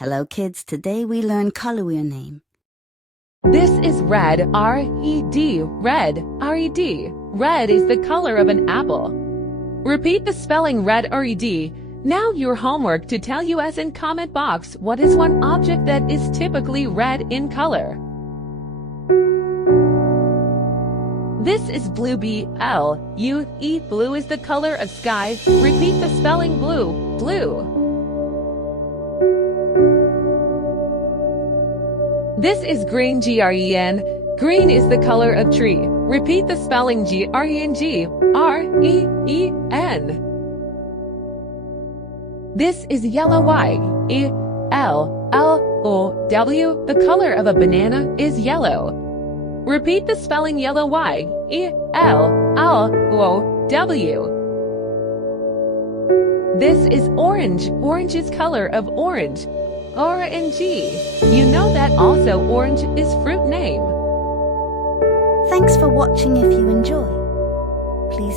Hello kids, today we learn color your name. This is red, R-E-D, red, R-E-D. Red is the color of an apple. Repeat the spelling red, R-E-D. Now your homework to tell us in comment box what is one object that is typically red in color. This is blue, B-L-U-E. Blue is the color of sky. Repeat the spelling blue, blue. This is green, G-R-E-N. Green is the color of tree. Repeat the spelling G-R-E-N-G, R-E-E-N. This is yellow, Y-E-L-L-O-W. The color of a banana is yellow. Repeat the spelling yellow, Y-E-L-L-O-W. This is orange. Orange is color of orange. O-R-N-G. You know that also orange is fruit name. Thanks for watching. If you enjoy, please